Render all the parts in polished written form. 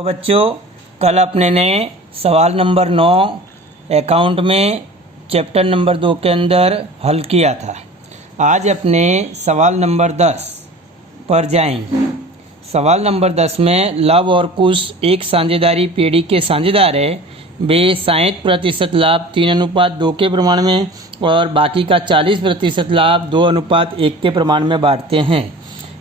तो बच्चों, कल अपने ने सवाल नंबर 9 अकाउंट में चैप्टर नंबर 2 के अंदर हल किया था। आज अपने सवाल नंबर 10 पर जाएंगे। सवाल नंबर 10 में लव और कुश एक साझेदारी पेड़ी के साझेदार है। वे 60% लाभ 3:2 के प्रमाण में और बाकी का 40% लाभ 2:1 के प्रमाण में बांटते हैं।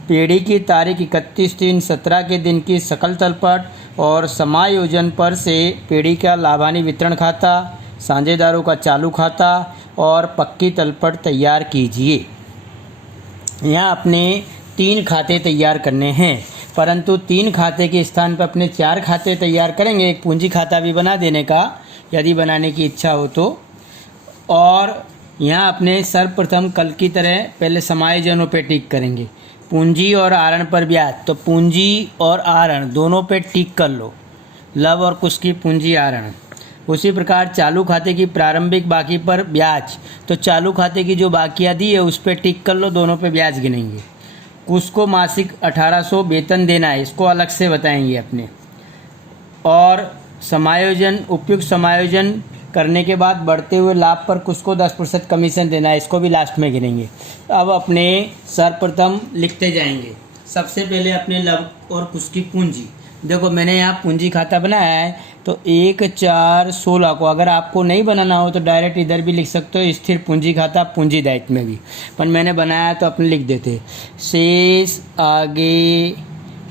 पेड़ी की तारीख 31/3/17 के दिन की सकल तलपट और समायोजन पर से पेड़ी का लाभानी वितरण खाता, साझेदारों का चालू खाता और पक्की तलपट तैयार कीजिए। यहाँ अपने 3 खाते तैयार करने हैं, परंतु 3 खाते के स्थान पर अपने 4 खाते तैयार करेंगे। एक पूंजी खाता भी बना देने का, यदि बनाने की इच्छा हो तो। और यहाँ अपने सर्वप्रथम कल की तरह पहले समायोजनों पे टिक करेंगे। पूंजी और आहरण पर ब्याज, तो पूंजी और आहरण दोनों पे टिक कर लो। लव और कुश की पूंजी आहरण। उसी प्रकार चालू खाते की प्रारंभिक बाकी पर ब्याज, तो चालू खाते की जो बाकियाँ दी है उस पर टिक कर लो, दोनों पे ब्याज गिनेंगे। कुश को मासिक 1800 वेतन देना है, इसको अलग से बताएंगे अपने। और समायोजन, उपयुक्त समायोजन करने के बाद बढ़ते हुए लाभ पर कुश को 10% कमीशन देना है, इसको भी लास्ट में गिनेंगे। अब अपने सर्वप्रथम लिखते जाएंगे। सबसे पहले अपने लव और कुश की पूंजी। देखो मैंने यहाँ पूंजी खाता बनाया है, तो 1, 4, 16 को अगर आपको नहीं बनाना हो तो डायरेक्ट इधर भी लिख सकते हो, स्थिर पूंजी खाता पूंजी दायित्व में भी। पर मैंने बनाया तो अपने लिख देते। शेष आगे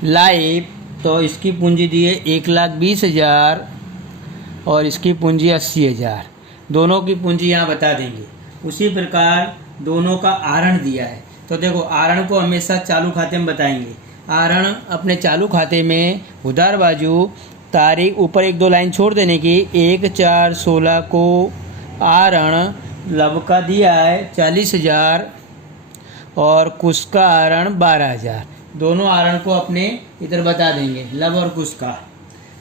लाइव, तो इसकी पूंजी दी है 1,20,000 और इसकी पूंजी 80,000। दोनों की पूंजी यहाँ बता देंगे। उसी प्रकार दोनों का आहरण दिया है, तो देखो आहरण को हमेशा चालू खाते में बताएंगे। आहरण अपने चालू खाते में उधार बाजू तारीख ऊपर 1-2 लाइन छोड़ देने की। 1/4/16 को आहरण लव का दिया है 40,000 और कुश का आहरण 12,000। दोनों आहरण को अपने इधर बता देंगे, लव और कुश का।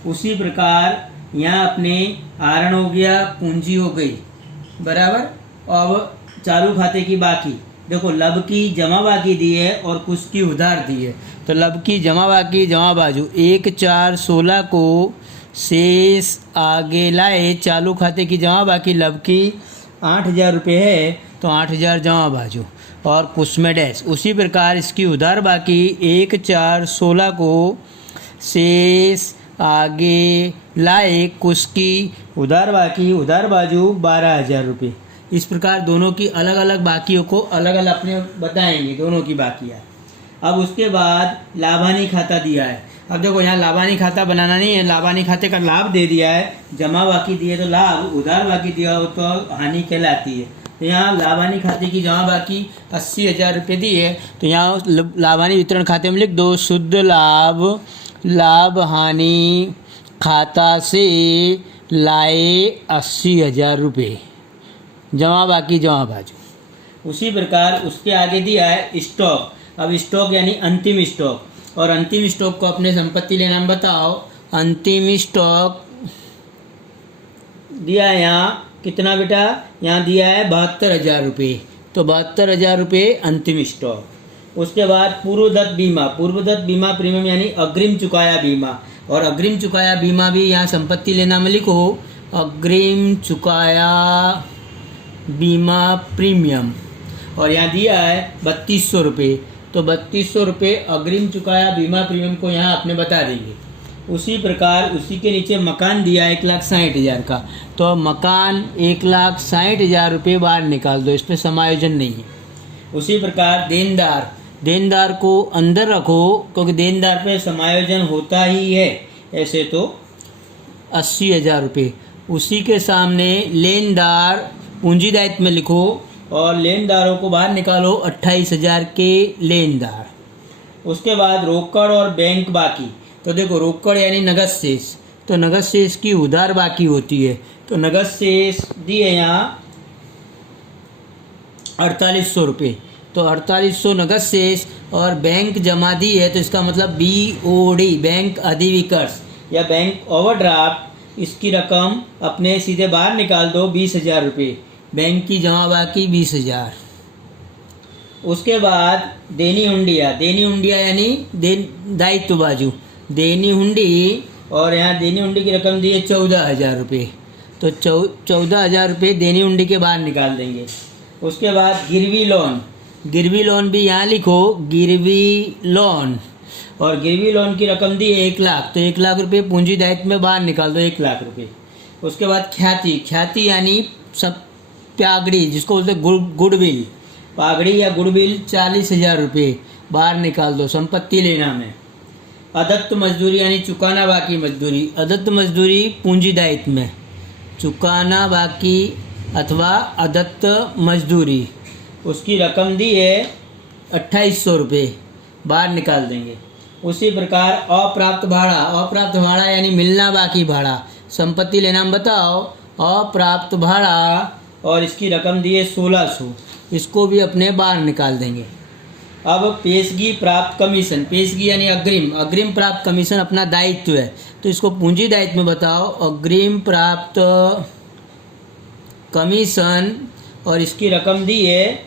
उसी प्रकार यहाँ अपने आहरण हो गया, पूंजी हो गई बराबर। अब चालू खाते की बाकी, देखो लव की जमा बाकी दी है और कुश की उधार दी है, तो लव की जमा बाकी जमा बाजू 1/4/16 को शेष आगे लाए। चालू खाते की जमा बाकी लव की 8,000 रुपये है, तो 8,000 जमा बाजू और कुश में डैश। उसी प्रकार इसकी उधार बाकी 1/4/16 को शेष आगे लाए। कुश की उधार बाकी उधार बाजू 12,000 रुपये। इस प्रकार दोनों की अलग अलग बाकियों को अलग अलग अपने बताएंगे, दोनों की बाकियाँ। अब उसके बाद लाभानी खाता दिया है। अब देखो यहाँ लाभानी खाता बनाना नहीं है, लाभानी खाते का लाभ दे दिया है, जमा बाकी दिए तो लाभ, उधार बाकी दिया हो तो हानि कहलाती है। तो यहाँ लाभानी खाते की जमा बाकी 80,000 रुपये दी है, तो यहाँ लाभानी वितरण खाते में लिख दो शुद्ध लाभ, लाभ हानि खाता से लाए 80,000 रुपये, जमा बाकी जमा बाजू। उसी प्रकार उसके आगे दिया है स्टॉक। अब स्टॉक यानी अंतिम स्टॉक, और अंतिम स्टॉक को अपने संपत्ति लेना बताओ। अंतिम स्टॉक दिया है यहाँ कितना बेटा, यहाँ दिया है 72,000 रुपये, तो 72,000 रुपये अंतिम स्टॉक। उसके बाद पूर्वदत्त बीमा, पूर्वदत्त बीमा प्रीमियम यानी अग्रिम चुकाया बीमा, और अग्रिम चुकाया बीमा भी यहाँ संपत्ति लेना में लिखो अग्रिम चुकाया बीमा प्रीमियम, और यहाँ दिया है 3,200 रुपये, तो 3,200 रुपये अग्रिम चुकाया बीमा प्रीमियम को यहाँ आपने बता देंगे। उसी प्रकार उसी के नीचे मकान दिया है 1,60,000 का, तो मकान 1,60,000 रुपये बाहर निकाल दो, इस पर समायोजन नहीं है। उसी प्रकार देनदार, देनदार को अंदर रखो क्योंकि देनदार पे समायोजन होता ही है, ऐसे तो 80,000 रुपये। उसी के सामने लेनदार पूंजी दायित्व में लिखो और लेनदारों को बाहर निकालो 28,000 के लेनदार। उसके बाद रोकड़ और बैंक बाकी, तो देखो रोकड़ यानी नगद शेष, तो नगद शेष की उधार बाकी होती है, तो नगद शेष दिए यहाँ 4,800 रुपये, तो 4,800 नगद शेष। और बैंक जमा दी है, तो इसका मतलब BOD बैंक अधिविकर्ष या बैंक ओवरड्राफ्ट, इसकी रकम अपने सीधे बाहर निकाल दो 20,000 रुपये। बैंक की जमा बाकी 20,000। उसके बाद देनी हुंडिया, देनी हुंडिया यानी दायित्व बाजू, देनी हुंडी और यहाँ देनी हुंडी की रकम दी है 14,000 रुपये। तो 14,000 रुपये देनी हुंडी के बाहर निकाल देंगे। उसके बाद गिरवी लोन, गिरवी लोन भी यहाँ लिखो, गिरवी लोन, और गिरवी लोन की रकम दी है 1 लाख। तो 1 लाख रुपये पूंजी दायित्व में बाहर निकाल दो, 1 लाख रुपये। उसके बाद ख्याति, ख्याति यानी सब पागड़ी, जिसको बोलते गुडविल, पागड़ी या गुडविल 40,000 रुपये बाहर निकाल दो, संपत्ति लेना में। अदत्त मजदूरी यानी चुकाना बाकी मजदूरी, अदत्त मजदूरी पूंजी दायित्व में, चुकाना बाकी अथवा अदत्त मजदूरी, उसकी रकम दी है 2800 रुपये, बाहर निकाल देंगे। उसी प्रकार अप्राप्त भाड़ा, अप्राप्त भाड़ा यानी मिलना बाकी भाड़ा, संपत्ति लेना में बताओ, अप्राप्त भाड़ा, और इसकी रकम दी है 1600, इसको भी अपने बाहर निकाल देंगे। अब पेशगी प्राप्त कमीशन, पेशगी यानी अग्रिम, अग्रिम प्राप्त कमीशन अपना दायित्व है, तो इसको पूंजी दायित्व में बताओ, अग्रिम प्राप्त कमीशन, और इसकी रकम दी है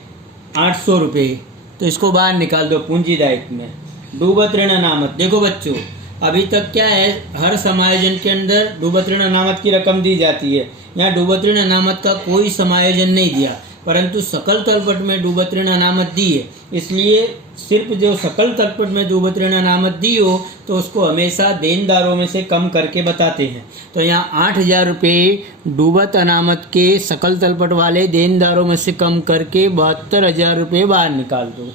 800 रुपये, तो इसको बाहर निकाल दो पूंजी दायित्व में। डूबत ऋण अनामत, देखो बच्चों अभी तक क्या है, हर समायोजन के अंदर डूबत ऋण अनामत की रकम दी जाती है। यहाँ डूबत ऋण अनामत का कोई समायोजन नहीं दिया, परंतु सकल तलपट में डूबत ऋण अनामत दी है, इसलिए सिर्फ जो सकल तलपट में डूबत ऋण अनामत दी हो तो उसको हमेशा देनदारों में से कम करके बताते हैं। तो यहाँ 8,000 रुपये डूबत अनामत के सकल तलपट वाले देनदारों में से कम करके 72,000 रुपये बाहर निकाल दो।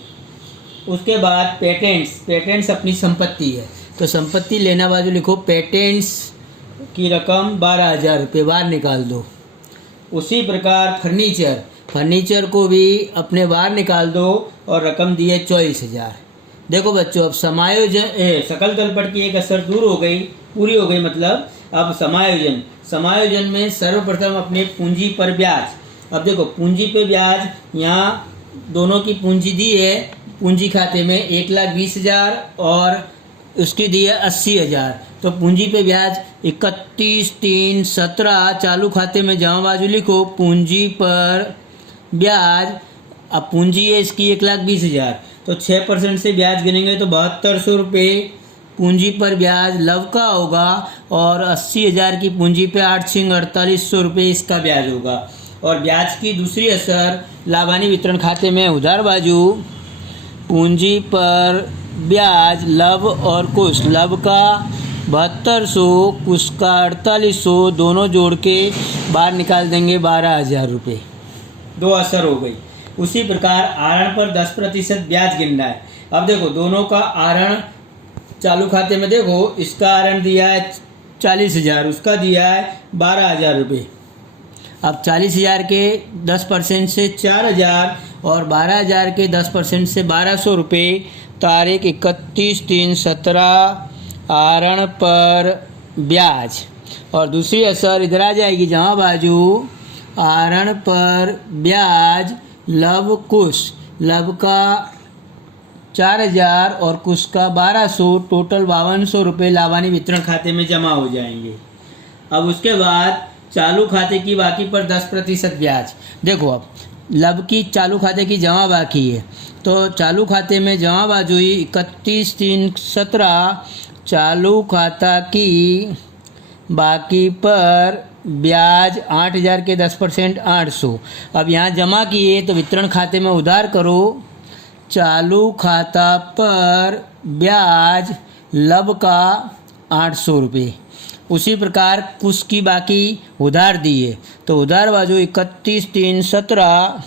उसके बाद पेटेंट्स, पेटेंट्स अपनी संपत्ति है, तो संपत्ति लेना बाजू लिखो, पेटेंट्स की रकम 12,000 रुपये बाहर निकाल दो। उसी प्रकार फर्नीचर, फर्नीचर को भी अपने बाहर निकाल दो और रकम दी है 24,000। देखो बच्चों अब समायोजन सकल तलपट की एक असर दूर हो गई, पूरी हो गई, मतलब अब समायोजन, समायोजन में सर्वप्रथम अपने पूंजी पर ब्याज। अब देखो पूंजी पे ब्याज, यहाँ दोनों की पूंजी दी है पूंजी खाते में 1,20,000 और उसकी दी है 80,000, तो पूंजी पे ब्याज 31/3/17 चालू खाते में जमा बाजू लिखो, पूंजी पर ब्याज, अब पूंजी है इसकी 1,20,000, तो 6% से ब्याज गिनेंगे तो 7200 रुपये पूंजी पर ब्याज लव का होगा, और 80,000 की पूंजी पे 8/4800 रुपये इसका ब्याज होगा। और ब्याज की दूसरी असर लाभानी वितरण खाते में उधार बाजू, पूंजी पर ब्याज लव और कुश, लव का 7200, कुश का 4800, दोनों जोड़ के बाहर निकाल देंगे 12,000 रुपये, दो असर हो गई। उसी प्रकार आहरण पर 10% ब्याज गिनना है। अब देखो दोनों का आहरण चालू खाते में, देखो इसका आहरण दिया है 40,000, उसका दिया है 12,000 रुपये। अब 40,000 के 10% से 4,000 और 12,000 के 10% से 1,200 रुपये, तारीख 31/3/17 आहरण पर ब्याज। और दूसरी असर इधर आ जाएगी, जमा बाजू आहरण पर ब्याज लव कुश, लव का 4,000 और कुश का 1,200, टोटल 5,200 रुपये लाभानी वितरण खाते में जमा हो जाएंगे। अब उसके बाद चालू खाते की बाकी पर 10% ब्याज। देखो अब लव की चालू खाते की जमा बाकी है, तो चालू खाते में जमा बाजू हुई 31/3/17 चालू खाता की बाकी पर ब्याज 8,000 के 10% 800। अब यहाँ जमा किए तो वितरण खाते में उधार करो, चालू खाता पर ब्याज लव का 800 रुपये। उसी प्रकार कुश की बाकी उधार दी है, तो उधार बाजू 31/3/17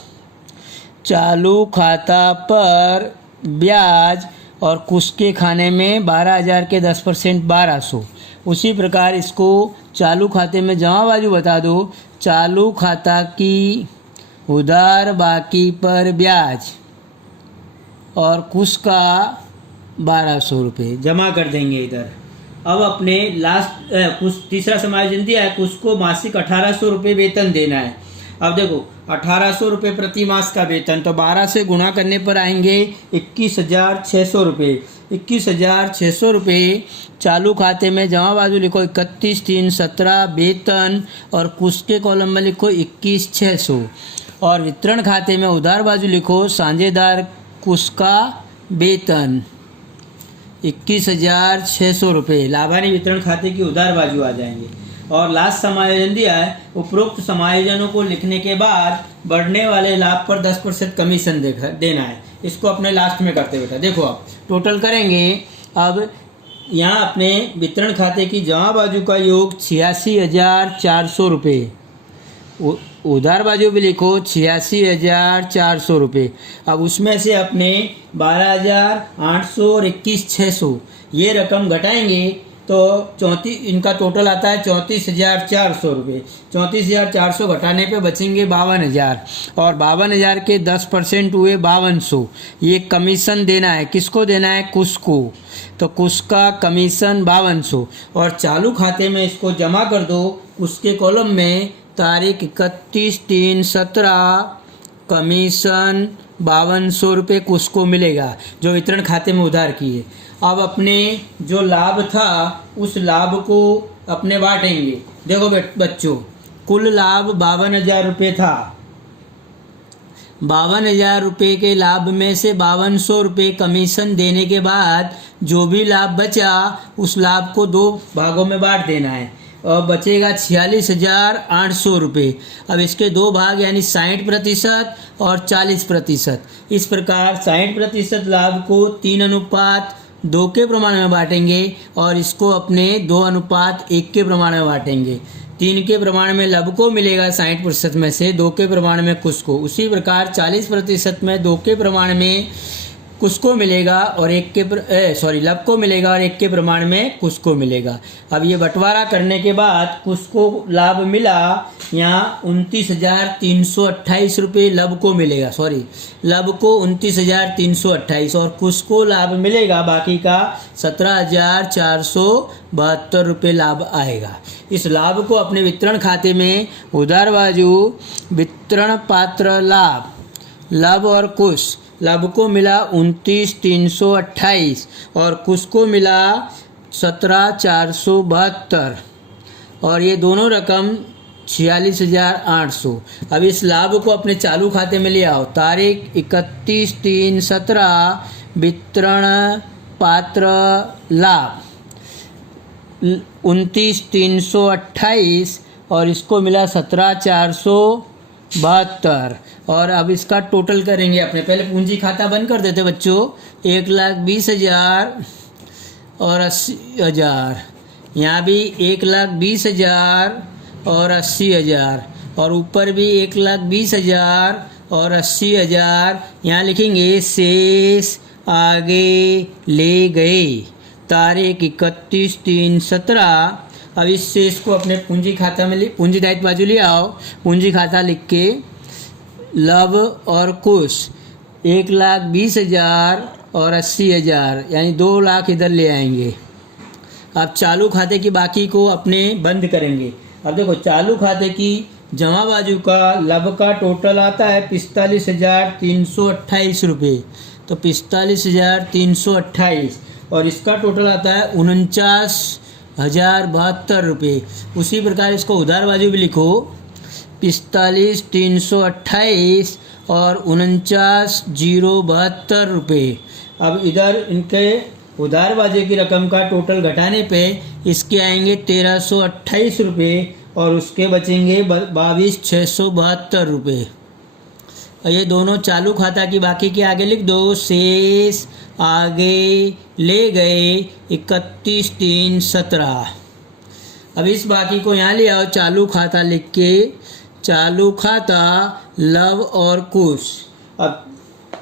चालू खाता पर ब्याज और कुश के खाने में 12,000 के 10% 1,200। उसी प्रकार इसको चालू खाते में जमा बाजू बता दो, चालू खाता की उधार बाकी पर ब्याज और कुश का 1,200 रुपये जमा कर देंगे इधर। अब अपने लास्ट कुछ तीसरा समायोजन दिया है, कुछ को मासिक 1,800 रुपये वेतन देना है। अब देखो 1,800 रुपये प्रति मास का वेतन, तो 12 से गुणा करने पर आएंगे 21,600 रुपये। 21,600 रुपये चालू खाते में जमा बाजू लिखो 31/3/17 वेतन, और कुछ के कॉलम में लिखो 21,600, और वितरण खाते में उधार बाजू लिखो साझेदार कुश का वेतन। 21,600 रुपये लाभानी वितरण खाते की उधार बाजू आ जाएंगे। और लास्ट समायोजन दिया है, उपरोक्त समायोजनों को लिखने के बाद बढ़ने वाले लाभ पर 10% कमीशन देना है। इसको अपने लास्ट में करते बेटा। देखो आप टोटल करेंगे। अब यहाँ अपने वितरण खाते की जमा बाजू का योग 86,400 रुपये, उधार बाजू भी लिखो 86,400 रुपये। अब उसमें से अपने 12,800 और 21,600 ये रकम घटाएंगे तो 34, इनका टोटल आता है 34,400 रुपये। 34,400 घटाने पे बचेंगे 52,000 और 52,000 के 10% हुए 5200। ये कमीशन देना है, किसको देना है? कुश को। तो कुश का कमीशन 5200 और चालू खाते में इसको जमा कर दो। उसके कॉलम में तारीख 31/3/17 कमीशन 5200 रुपये कुश को मिलेगा जो वितरण खाते में उधार किए। अब अपने जो लाभ था उस लाभ को अपने बांटेंगे। देखो बच्चों, कुल लाभ 52,000 रुपये था। 52,000 रुपये के लाभ में से 5200 रुपये कमीशन देने के बाद जो भी लाभ बचा उस लाभ को 2 भागों में बांट देना है और बचेगा 46,800 रुपये। अब इसके 2 भाग यानी 60% और 40%। इस प्रकार 60% लाभ को 3:2 के प्रमाण में बांटेंगे और इसको अपने 2:1 के प्रमाण में बांटेंगे। 3 के प्रमाण में लब को मिलेगा 60% में से, 2 के प्रमाण में कुश को। उसी प्रकार 40% में 2 के प्रमाण में कुश को मिलेगा और लब को मिलेगा और 1 के प्रमाण में कुश को मिलेगा। अब ये बंटवारा करने के बाद कुश को लाभ मिला यहाँ 29,328 रुपये लब को मिलेगा। लब को 29,328 और कुश को लाभ मिलेगा बाकी का 17,472 रुपये लाभ आएगा। इस लाभ को अपने वितरण खाते में उधार बाजू वितरण पात्र लाभ, लब और कुश। लब को मिला 29,328 और कुश को मिला 17,472 और ये दोनों रकम 46,800। अब इस लाभ को अपने चालू खाते में ले आओ। तारीख 31/3/17 वितरण पात्र लाभ 29,328 और इसको मिला 17,472 और अब इसका टोटल करेंगे अपने। पहले पूंजी खाता बंद कर देते बच्चों। 1,20,000 और 80,000, यहाँ भी 1,20,000 और 80,000 और ऊपर भी 1,20,000 और 80,000। यहाँ लिखेंगे शेष आगे ले गए। तारीख 31/3/17। अब इस शेष को अपने पूंजी खाता में पूंजी दायित्व बाजू ले आओ। पूंजी खाता लिख के लब और कुश 1,20,000 और 80,000 यानी 2 लाख इधर ले आएंगे। अब चालू खाते की बाकी को अपने बंद करेंगे। अब देखो चालू खाते की जमा बाजू का लब का टोटल आता है 45,328 रुपये। तो 45,328 और इसका टोटल आता है 49,072 रुपये। उसी प्रकार इसको उधार बाजू भी लिखो 45,328 और 49,072 रुपये। अब इधर इनके उधार बाजू की रकम का टोटल घटाने पे इसके आएंगे 1,328 रुपये और उसके बचेंगे 22,672 रुपये। और ये दोनों चालू खाता की बाकी के आगे लिख दो। शेष आगे ले गए 31/3/17। अब इस बाकी को यहाँ ले आओ। चालू खाता लिख के चालू खाता लब और कुश। अब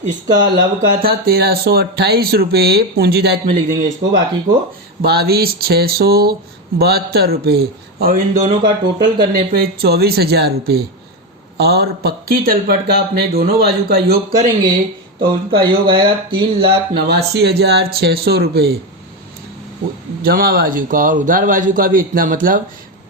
इसका लब का था 1,328 रुपये, पूंजी दायित्व में लिख देंगे इसको। बाकी को 22,672 रुपये और इन दोनों का टोटल करने पे 24,000 रुपये और पक्की तलपट का अपने दोनों बाजू का योग करेंगे तो उनका योग आएगा 3,89,600 रुपये जमा बाजू का और उधार बाजू का भी इतना, मतलब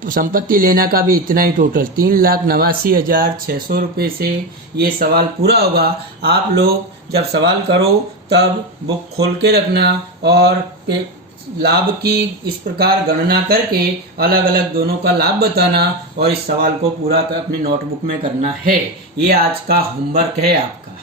संपत्ति लेना का भी इतना ही। टोटल 3,89,600 रुपये से ये सवाल पूरा होगा। आप लोग जब सवाल करो तब बुक खोल के रखना और लाभ की इस प्रकार गणना करके अलग अलग दोनों का लाभ बताना और इस सवाल को पूरा अपनी नोटबुक में करना है। ये आज का होमवर्क है आपका।